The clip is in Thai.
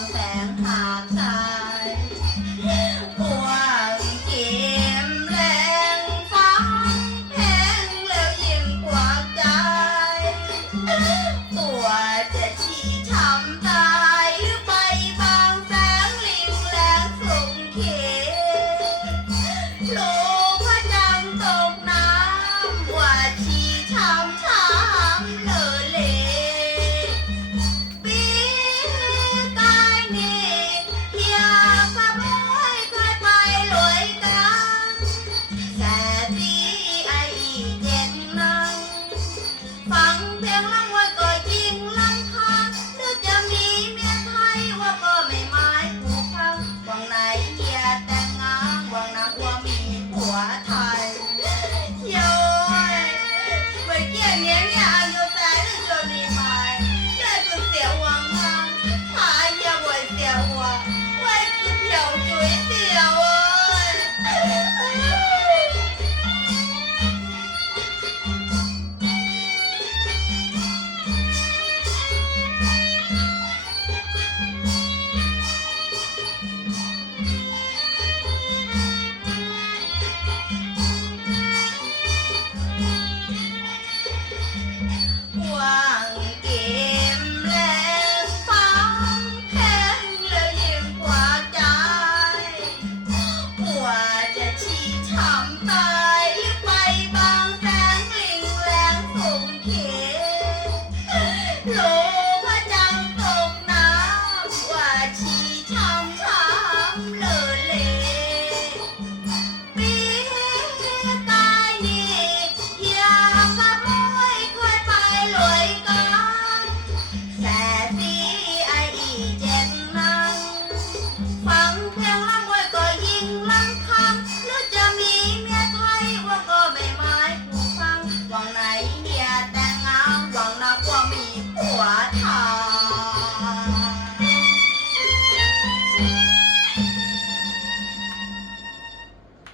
บางแส ฟังเพลงลังไว้ก็ยิงลังคาหรือจะมีเมียไทยว่าก็ไม่ไม้ผูกพังวังไหนเกียแต่งงานวังนางว่ามีผัวไทยโย้ยไม่เกี่ยเนี้ยเนี่ยอายุแต่หรือจนมีไม้ได้คือเสียวังงามหาเยี่ยบวยเสียหัวไว้กินเทียวช่วยเทียว